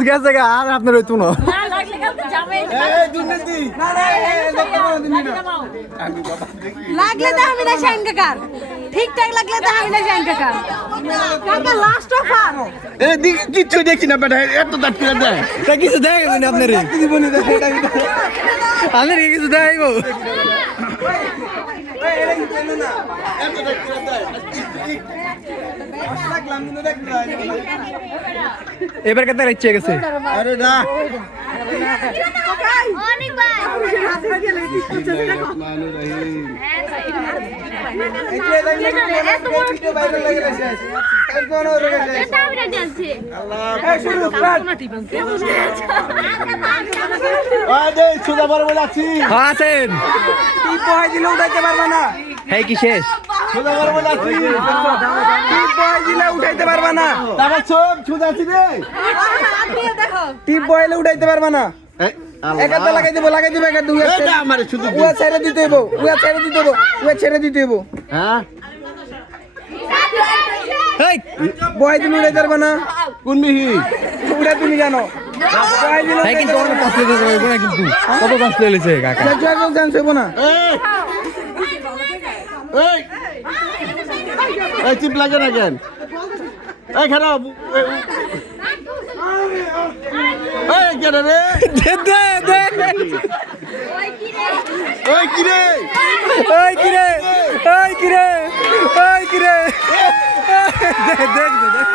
fuse গেছে গা আর আপনার হইতো না লাগলে তো আমি না শাইন কাকার ঠিকঠাক লাগলে তো আমি না শাইন কাকার কাকা লাস্ট অফার কিচ্ছু দেখি না বেটা এত দাঁত করে দেয় তা কিছু দেখাবো না আপনার আপনার কিছু দেখাইবো এবার কত ইচ্ছে গেছে আরে না সুদা বড় বলে আছি আছেন দিলে উঠাইতে পারবে না হ্যাঁ কি শেষ সুদা বড় বলে আছি দিলে উঠাইতে পারবা না তারপর সব সুদা আছি রে টিপ বয়েলে উঠাইতে পারবা না একাতে লাগাই দিব একা দুই এটা আমারে শুধু উয়া ছেড়ে দিতে হইব উয়া ছেড়ে দিতে হইব হ্যাঁ এই বয় দিলে উঠাইতে পারবা না কোন মিহি উঠা তুমি জানো বয় দিলে হ্যাঁ কিন্তু অনেক কষ্ট দিতে পারবো না কিন্তু কত কষ্ট হয়েছে কাকা চান্স হইব না এই এই চিপ লাগে না কেন এই খারাপ এই কেন রে দে দে ওই কি রে ওই কিরে ওই কিরে ওই কিরে দেখ দেখ